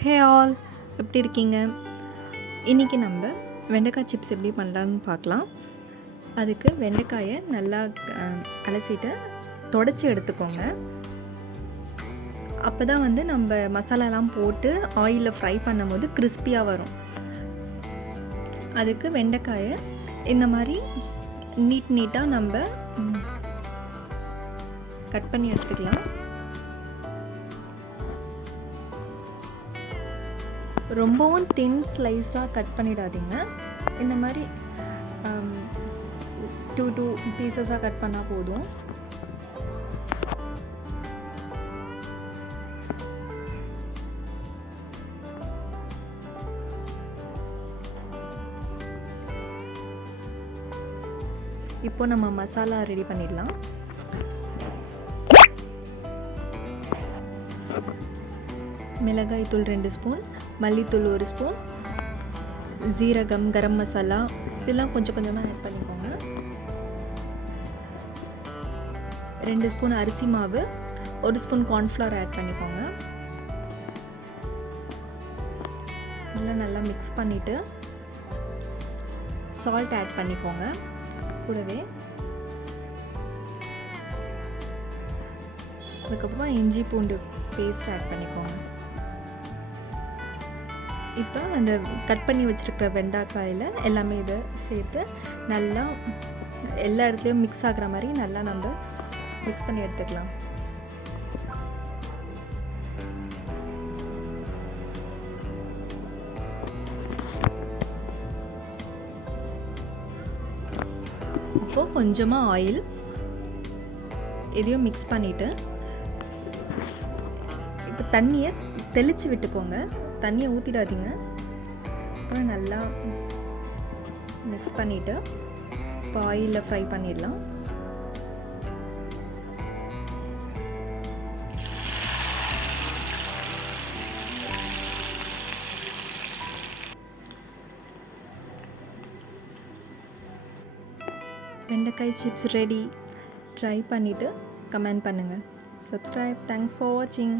Hey all, எப்படி இருக்கீங்க? இன்றைக்கி நம்ம வெண்டைக்காய் சிப்ஸ் எப்படி பண்ணலான்னு பார்க்கலாம். அதுக்கு வெண்டைக்காயை நல்லா அலசிட்டு தொடச்சி எடுத்துக்கோங்க. அப்போ தான் நம்ம மசாலாலாம் போட்டு ஆயிலில் ஃப்ரை பண்ணும்போது கிறிஸ்பியாக வரும். அதுக்கு வெண்டைக்காயை இந்த மாதிரி நீட்டாக நம்ம கட் பண்ணி எடுத்துக்கலாம். ரொம்பவும் தின் ஸ்லைஸாக கட் பண்ணிடாதீங்க. இந்த மாதிரி 2 பீசஸாக கட் பண்ணால் போதும். இப்போ நம்ம மசாலா ரெடி பண்ணிடலாம். மிளகாய் தூள் 2 ஸ்பூன், மல்லித்தூள் 1 ஸ்பூன், ஜீரகம், கரம் மசாலா இதெல்லாம் கொஞ்சம் கொஞ்சமாக ஆட் பண்ணிக்கோங்க. 2 ஸ்பூன் அரிசி மாவு, 1 ஸ்பூன் கார்ன்ஃப்ளவர் ஆட் பண்ணிக்கோங்க. இதெல்லாம் நல்லா மிக்ஸ் பண்ணிவிட்டு சால்ட் ஆட் பண்ணிக்கோங்க. கூடவே அதுக்கப்புறமா இஞ்சி பூண்டு பேஸ்ட் ஆட் பண்ணிக்கோங்க. இப்போ அந்த கட் பண்ணி வச்சுருக்கிற வெண்டைக்காயில் எல்லாமே இதை சேர்த்து நல்லா எல்லா இடத்துலையும் மிக்ஸ் ஆகிற மாதிரி நல்லா நம்ம மிக்ஸ் பண்ணி எடுத்துக்கலாம். இப்போது கொஞ்சமாக ஆயில் இதையும் மிக்ஸ் பண்ணிவிட்டு இப்போ தண்ணியை தெளித்து விட்டுக்கோங்க. தண்ணியை ஊற்றிடாதீங்க. அப்புறம் நல்லா மிக்ஸ் பண்ணிவிட்டு இப்போ ஆயிலில் ஃப்ரை பண்ணிடலாம். வெண்டைக்காய் சிப்ஸ் ரெடி. ட்ரை பண்ணிவிட்டு கமெண்ட் பண்ணுங்கள். சப்ஸ்கிரைப். தேங்க்ஸ் ஃபார் வாட்சிங்.